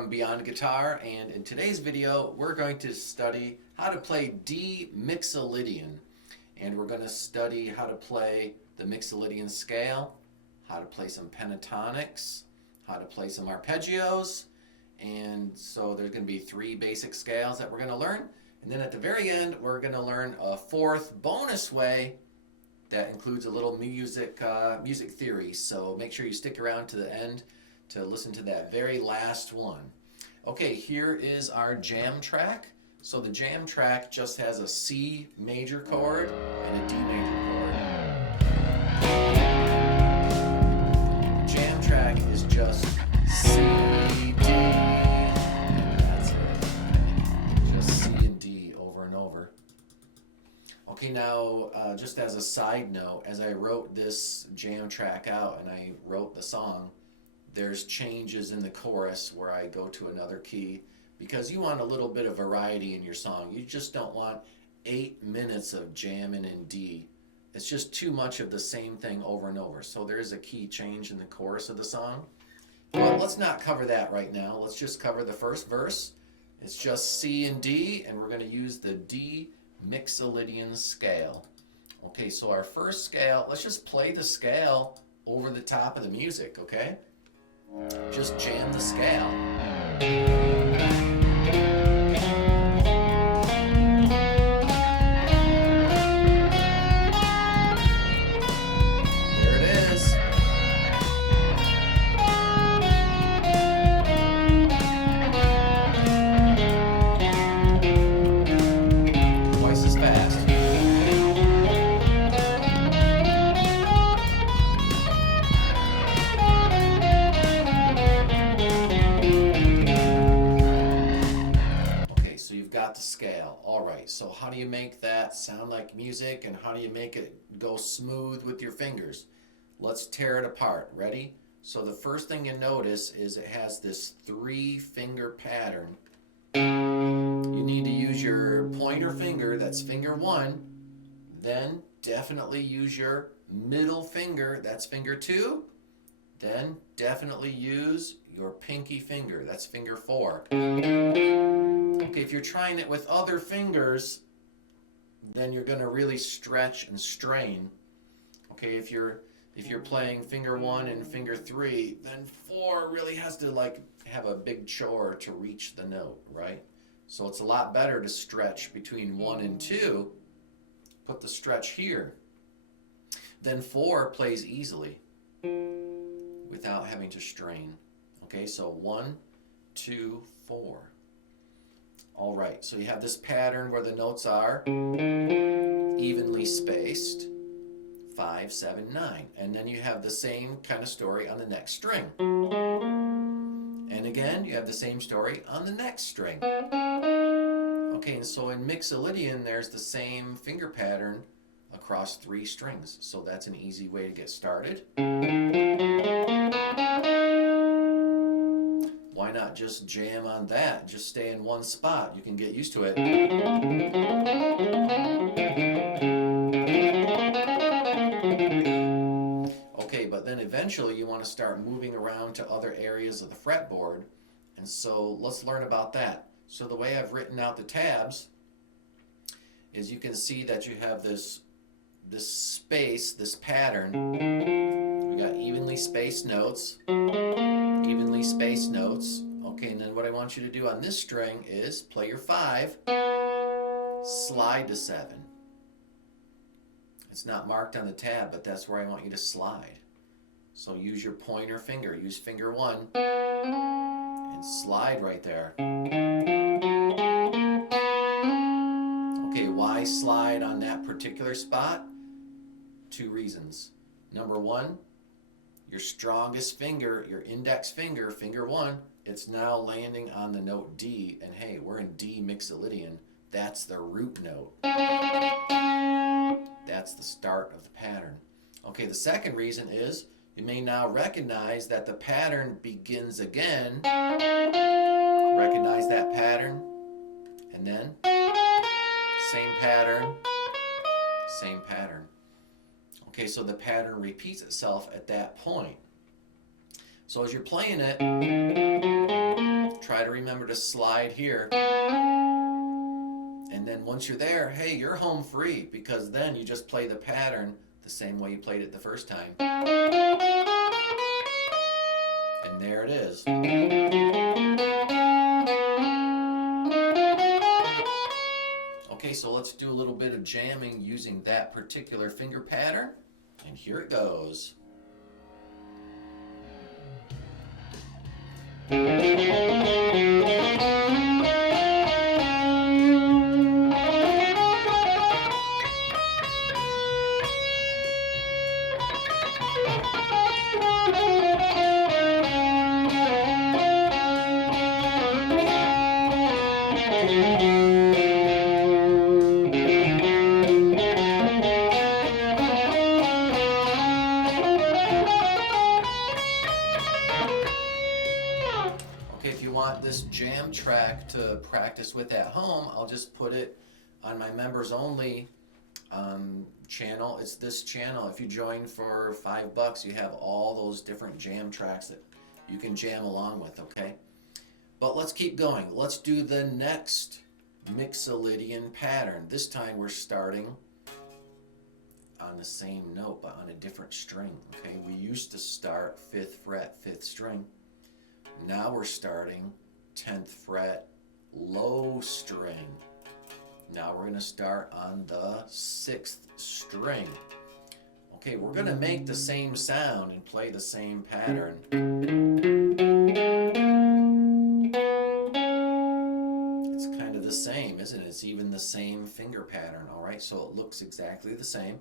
from Beyond Guitar, and in today's video we're going to study how to play D Mixolydian, and we're going to study how to play the Mixolydian scale, how to play some pentatonics, how to play some arpeggios, and so there's going to be 3 basic scales that we're going to learn, and then at the very end we're going to learn a 4th bonus way that includes a little music theory, so make sure you stick around to the end to listen to that very last one. Okay, here is our jam track. So the jam track just has a C major chord and a D major chord. The jam track is just C, D, that's it. Just C and D over and over. Okay, now just as a side note, as I wrote this jam track out and I wrote the song, there's changes in the chorus where I go to another key because you want a little bit of variety in your song. You just don't want 8 minutes of jamming in D. It's just too much of the same thing over and over. So there is a key change in the chorus of the song. But let's not cover that right now. Let's just cover the first verse. It's just C and D, and we're going to use the D Mixolydian scale. Okay, so our first scale, let's just play the scale over the top of the music, okay? Just jam the scale. There it is. Twice as fast. Got the scale. Alright, so how do you make that sound like music and how do you make it go smooth with your fingers? Let's tear it apart. Ready? So the first thing you notice is it has this 3-finger pattern. You need to use your pointer finger, that's finger 1, then definitely use your middle finger, that's finger 2, then definitely use your pinky finger, that's finger 4. Okay, if you're trying it with other fingers, then you're going to really stretch and strain. Okay, if you're playing finger 1 and finger 3, then 4 really has to like have a big chore to reach the note, right? So it's a lot better to stretch between 1 and 2. Put the stretch here. Then 4 plays easily without having to strain. Okay, so 1, 2, 4. All right, so you have this pattern where the notes are evenly spaced, 5, 7, 9. And then you have the same kind of story on the next string. And again, you have the same story on the next string. Okay, and so in Mixolydian, there's the same finger pattern across 3 strings. So that's an easy way to get started. Why not just jam on that? Just stay in one spot. You can get used to it. Okay, but then eventually you want to start moving around to other areas of the fretboard. And so let's learn about that. So the way I've written out the tabs is you can see that you have this space, this pattern. We got evenly spaced notes. Evenly spaced notes. Okay, and then what I want you to do on this string is play your 5, slide to 7. It's not marked on the tab, but that's where I want you to slide. So use your pointer finger, use finger 1, and slide right there. Okay, why slide on that particular spot? 2 reasons. Number 1, your strongest finger, your index finger, finger 1, it's now landing on the note D, and hey, we're in D Mixolydian. That's the root note. That's the start of the pattern. Okay, the second reason is you may now recognize that the pattern begins again. Recognize that pattern, and then same pattern, same pattern. Okay, so the pattern repeats itself at that point. So as you're playing it, try to remember to slide here. And then once you're there, hey, you're home free, because then you just play the pattern the same way you played it the first time. And there it is. Okay, so let's do a little bit of jamming using that particular finger pattern. And here it goes. If you want this jam track to practice with at home, I'll just put it on my members only channel. It's this channel. If you join for $5, you have all those different jam tracks that you can jam along with, okay? But let's keep going. Let's do the next Mixolydian pattern. This time we're starting on the same note, but on a different string, okay? We used to start 5th fret, 5th string. Now we're starting 10th fret, low string. Now we're going to start on the 6th string. Okay, we're going to make the same sound and play the same pattern. It's kind of the same, isn't it? It's even the same finger pattern, all right? So it looks exactly the same,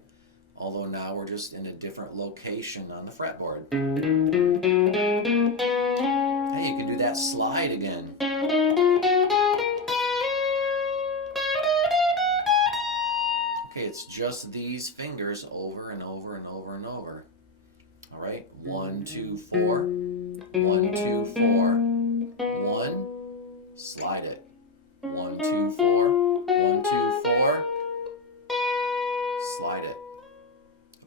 although now we're just in a different location on the fretboard. Hey, you can do that slide again. Okay, it's just these fingers over and over and over and over. All right, 1, 2, 4, 1, 2, 4, 1, slide it. 1, 2, 4, 1, 2, 4, slide it.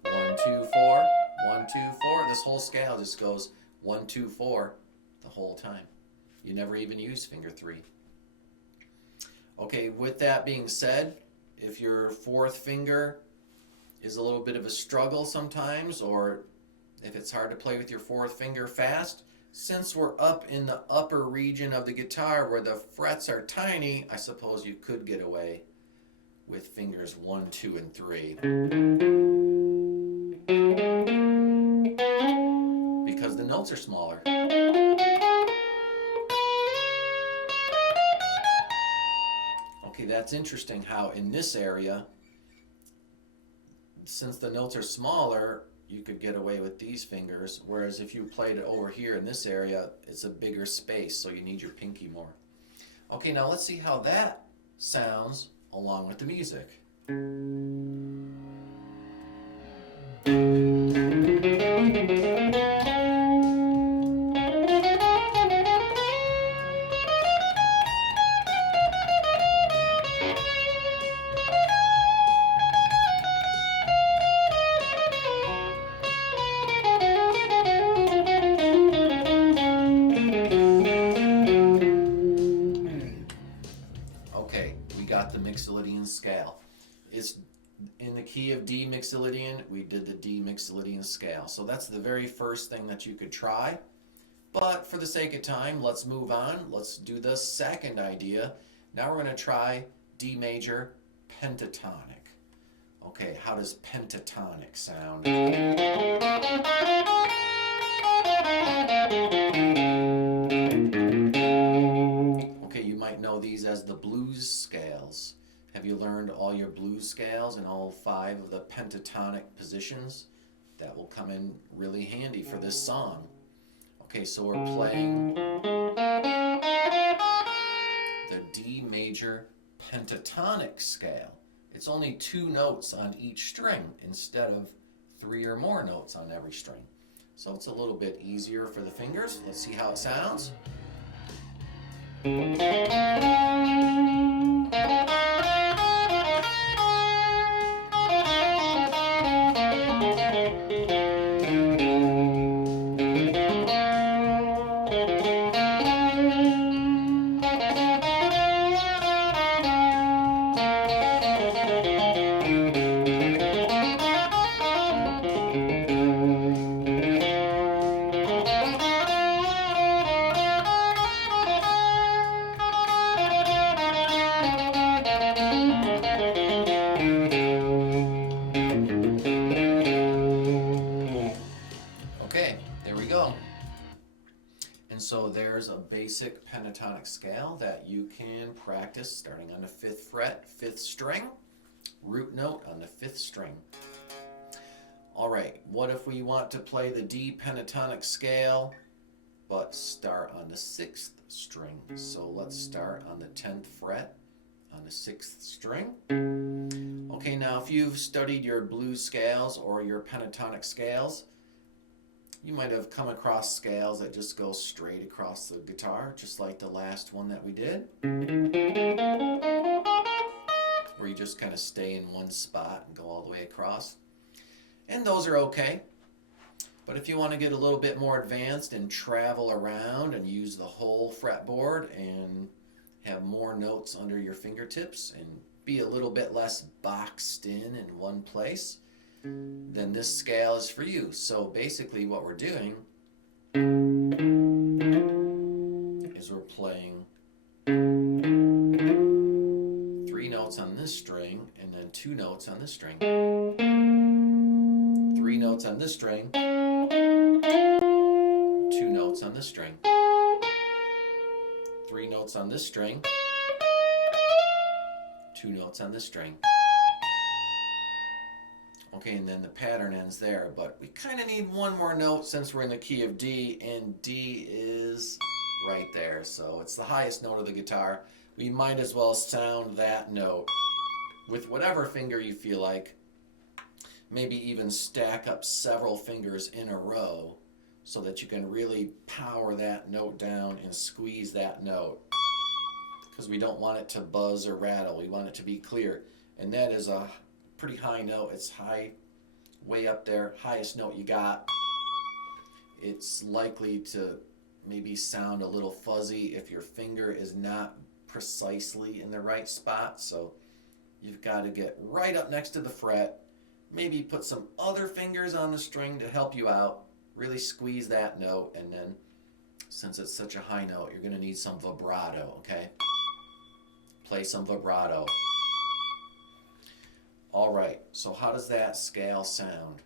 1, 2, 4, 1, 2, 4. This whole scale just goes 1, 2, 4 the whole time. You never even use finger 3. Okay, with that being said, if your 4th finger is a little bit of a struggle sometimes, or if it's hard to play with your 4th finger fast, since we're up in the upper region of the guitar where the frets are tiny, I suppose you could get away with fingers 1, 2, and 3. Because the notes are smaller. Okay, that's interesting how in this area, since the notes are smaller, you could get away with these fingers, whereas if you played it over here in this area, it's a bigger space, so you need your pinky more. Okay, now let's see how that sounds along with the music. The Mixolydian scale. It's in the key of D Mixolydian. We did the D Mixolydian scale. So that's the very first thing that you could try. But for the sake of time, let's move on. Let's do the second idea. Now we're going to try D Major Pentatonic. Okay, how does pentatonic sound? Know these as the blues scales. Have you learned all your blues scales and all 5 of the pentatonic positions? That will come in really handy for this song. Okay, so we're playing the D Major Pentatonic scale. It's only 2 notes on each string instead of 3 or more notes on every string. So it's a little bit easier for the fingers. Let's see how it sounds. So there's a basic pentatonic scale that you can practice starting on the 5th fret, 5th string, root note on the 5th string. All right, what if we want to play the D pentatonic scale but start on the 6th string? So let's start on the 10th fret on the 6th string. Okay, now if you've studied your blues scales or your pentatonic scales, you might have come across scales that just go straight across the guitar, just like the last one that we did, where you just kind of stay in one spot and go all the way across. And those are okay. But if you want to get a little bit more advanced and travel around and use the whole fretboard and have more notes under your fingertips and be a little bit less boxed in one place, then this scale is for you. So basically what we're doing is we're playing 3 notes on this string and then 2 notes on this string. 3 notes on this string, 2 notes on this string. 3 notes on this string, 2 notes on this string. Okay, and then the pattern ends there, but we kind of need one more note since we're in the key of D, and D is right there, so it's the highest note of the guitar. We might as well sound that note with whatever finger you feel like. Maybe even stack up several fingers in a row so that you can really power that note down and squeeze that note, because we don't want it to buzz or rattle. We want it to be clear, and that is a pretty high note. It's high, way up there, highest note you got. It's likely to maybe sound a little fuzzy if your finger is not precisely in the right spot, so you've got to get right up next to the fret, maybe put some other fingers on the string to help you out, really squeeze that note, and then since it's such a high note, you're going to need some vibrato, okay? Play some vibrato. All right, so how does that scale sound?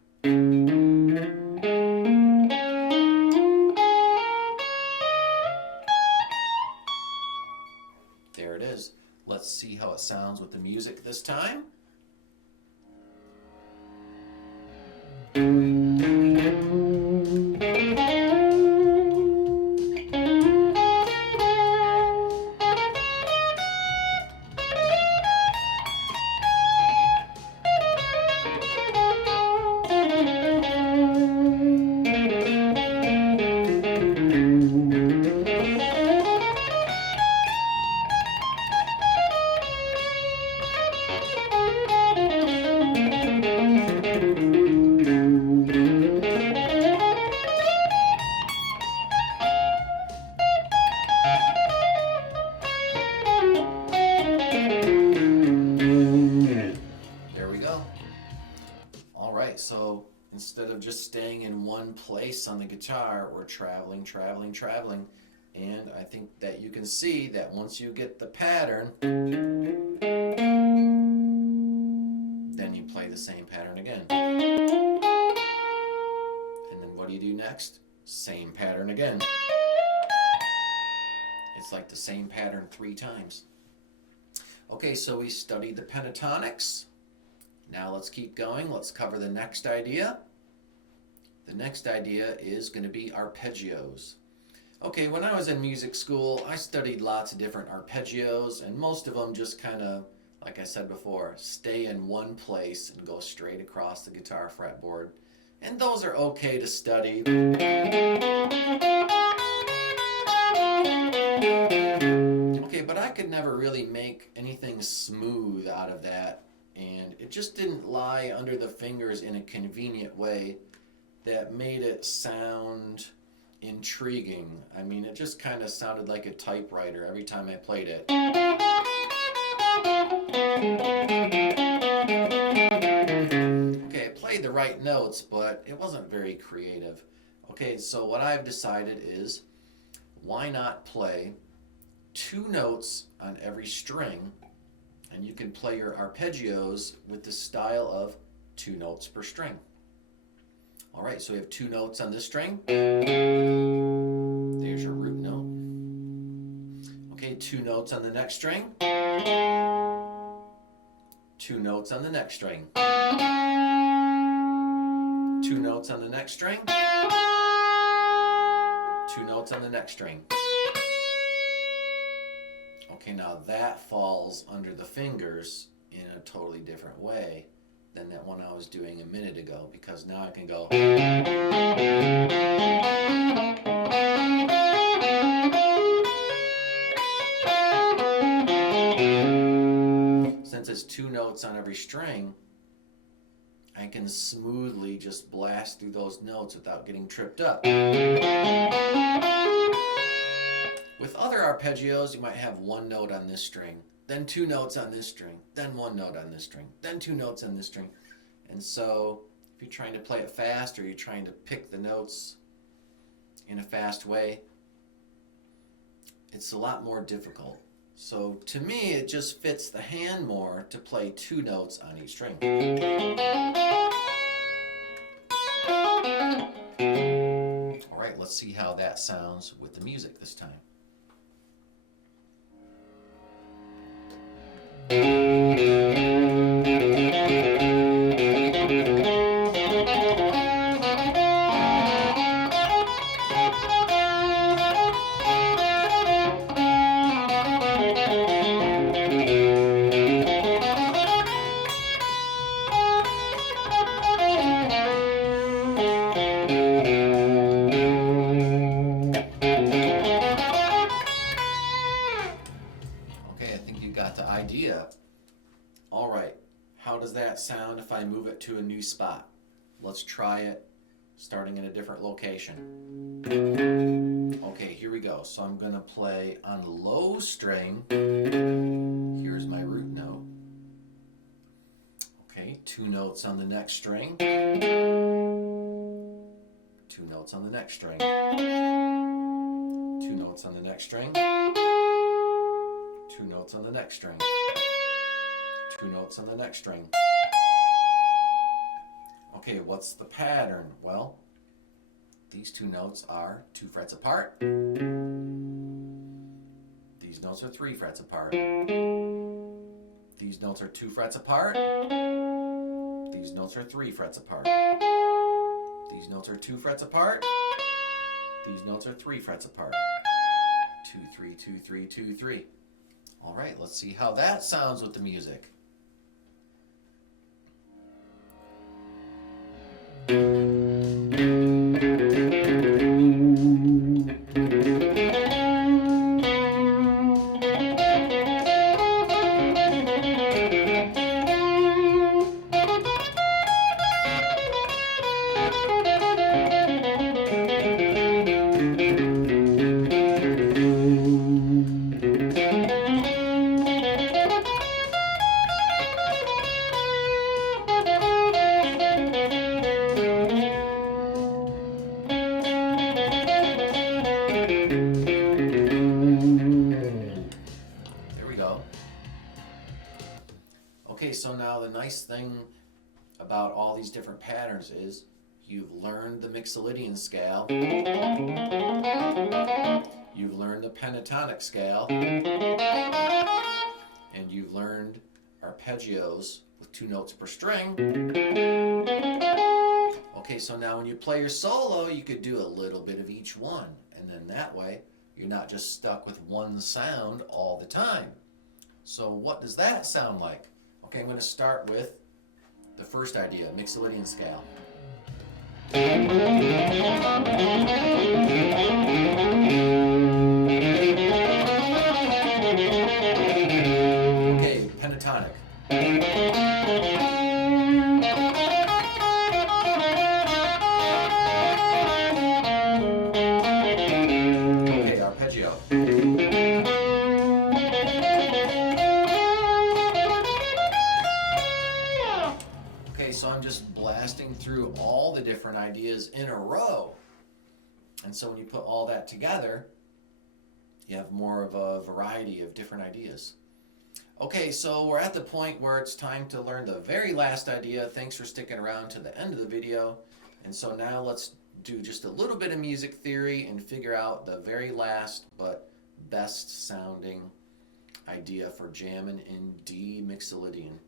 There it is. Let's see how it sounds with the music this time. So instead of just staying in one place on the guitar, we're traveling, traveling, traveling. And I think that you can see that once you get the pattern, then you play the same pattern again. And then what do you do next? Same pattern again. It's like the same pattern 3 times. Okay, so we studied the pentatonics. Now let's keep going. Let's cover the next idea. The next idea is going to be arpeggios. Okay, when I was in music school, I studied lots of different arpeggios, and most of them just kind of, like I said before, stay in one place and go straight across the guitar fretboard. And those are okay to study. Okay, but I could never really make anything smooth out of that. And it just didn't lie under the fingers in a convenient way that made it sound intriguing. I mean, it just kind of sounded like a typewriter every time I played it. Okay, I played the right notes, but it wasn't very creative. Okay, so what I've decided is, why not play 2 notes on every string? And you can play your arpeggios with the style of 2 notes per string. All right, so we have 2 notes on this string. There's your root 2 notes on the next string, 2 notes on the next string, 2 notes on the next string, 2 notes on the next string. Okay, now that falls under the fingers in a totally different way than that one I was doing a minute ago, because now I can go. Since it's 2 notes on every string, I can smoothly just blast through those notes without getting tripped up. With other arpeggios, you might have 1 note on this string, then 2 notes on this string, then 1 note on this string, then 2 notes on this string. And so if you're trying to play it fast, or you're trying to pick the notes in a fast way, it's a lot more difficult. So to me, it just fits the hand more to play 2 notes on each string. All right, let's see how that sounds with the music this time. Idea. All right, how does that sound if I move it to a new spot? Let's try it starting in a different location. Okay, here we go. So I'm going to play on the low string. Here's my root note. Okay, 2 notes on the next string. 2 notes on the next string. 2 notes on the next string. 2 notes on the next string. 2 notes on the next string. Okay, what's the pattern? Well, these 2 notes are 2 frets apart. These notes are 3 frets apart. These notes are 2 frets apart. These notes are 3 frets apart. These notes are 2 frets apart. These notes are 3 frets apart. 2, 3, 2, 3, 2, 3. All right, let's see how that sounds with the music. Okay, so now the nice thing about all these different patterns is you've learned the Mixolydian scale, you've learned the pentatonic scale, and you've learned arpeggios with 2 notes per string. Okay, so now when you play your solo, you could do a little bit of each one, and then that way you're not just stuck with one sound all the time. So what does that sound like? Okay, I'm going to start with the first idea, Mixolydian scale. Okay, pentatonic. Okay, arpeggio. So I'm just blasting through all the different ideas in a row. And so when you put all that together, you have more of a variety of different ideas. Okay, so we're at the point where it's time to learn the very last idea. Thanks for sticking around to the end of the video. And so now let's do just a little bit of music theory and figure out the very last but best sounding idea for jamming in D Mixolydian.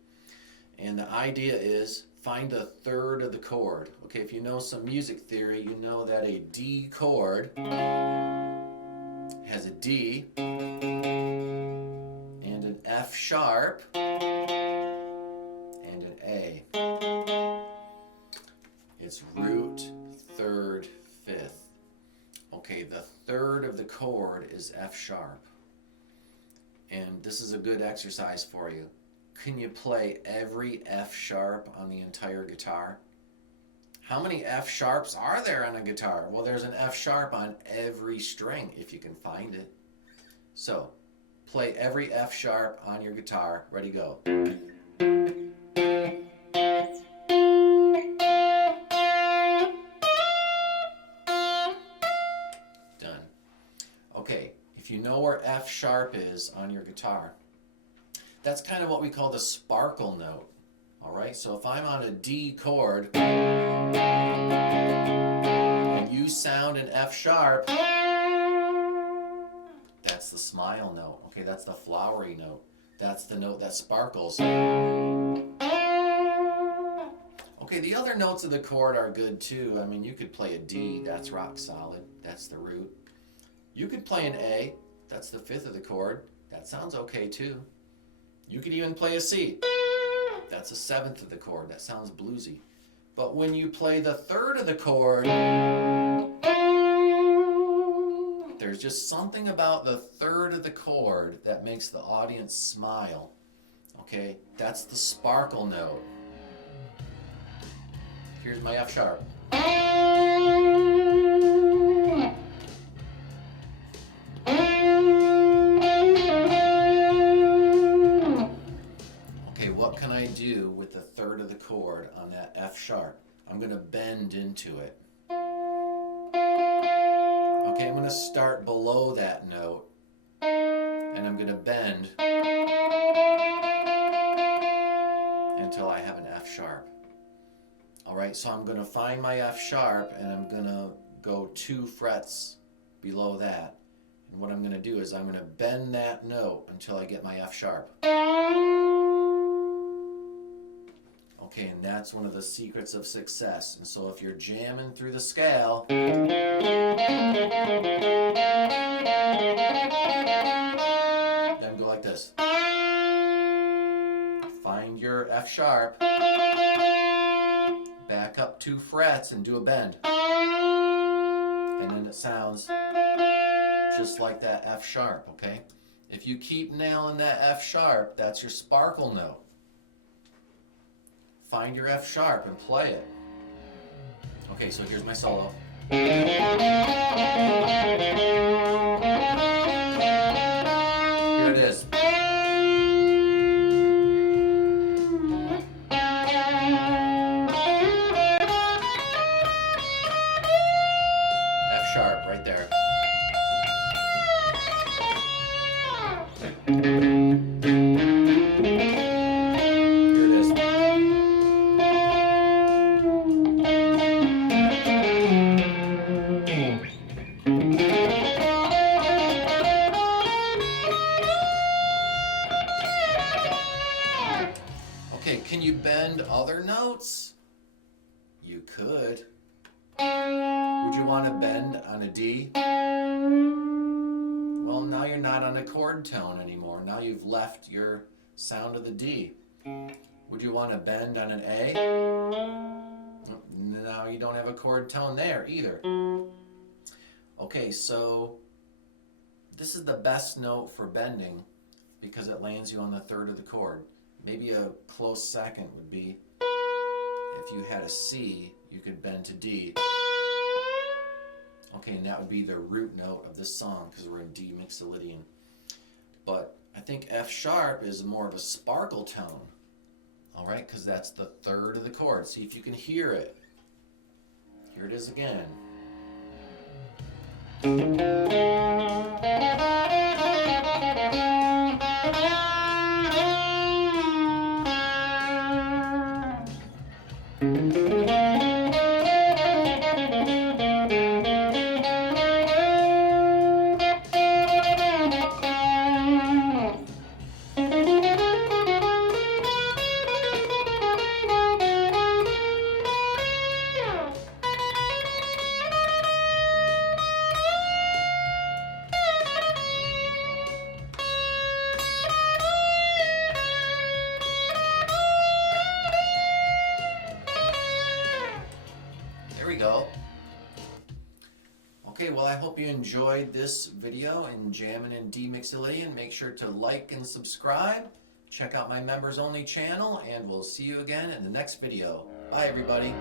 And the idea is find a third of the chord. Okay, if you know some music theory, you know that a D chord has a D and an F sharp and an A. It's root, third, fifth. Okay, the third of the chord is F sharp. And this is a good exercise for you. Can you play every F sharp on the entire guitar? How many F sharps are there on a guitar? Well, there's an F sharp on every string if you can find it. So, play every F sharp on your guitar. Ready, go. Done. Okay, if you know where F sharp is on your guitar, that's kind of what we call the sparkle note. All right, so if I'm on a D chord and you sound an F sharp, that's the smile note. Okay, that's the flowery note. That's the note that sparkles. Okay, the other notes of the chord are good too. I mean, you could play a D, that's rock solid. That's the root. You could play an A, that's the fifth of the chord. That sounds okay too. You could even play a C. That's the seventh of the chord. That sounds bluesy. But when you play the third of the chord, there's just something about the third of the chord that makes the audience smile. Okay, that's the sparkle note. Here's my F sharp. What can I do with the third of the chord on that F sharp? I'm going to bend into it. Okay, I'm going to start below that note and I'm going to bend until I have an F sharp. Alright, so I'm going to find my F sharp and I'm going to go 2 frets below that. And what I'm going to do is I'm going to bend that note until I get my F sharp. Okay, and that's one of the secrets of success. And so if you're jamming through the scale, then go like this. Find your F sharp, back up 2 frets and do a bend. And then it sounds just like that F sharp, okay? If you keep nailing that F sharp, that's your sparkle note. Find your F sharp and play it. Okay, so here's my solo. Here it is. F sharp right there. Can you bend other notes? You could. Would you want to bend on a D? Well, now you're not on a chord tone anymore. Now you've left your sound of the D. Would you want to bend on an A? Now you don't have a chord tone there either. Okay, so this is the best note for bending because it lands you on the third of the chord. Maybe a close second would be if you had a C, you could bend to D. Okay, and that would be the root note of this song because we're in D Mixolydian. But I think F sharp is more of a sparkle tone. Alright, because that's the third of the chord. See if you can hear it. Here it is again. go. Okay, well I hope you enjoyed this video in jamming in D Mixolydian. Make sure to like and subscribe. Check out my members only channel, and we'll see you again in the next video. Bye everybody.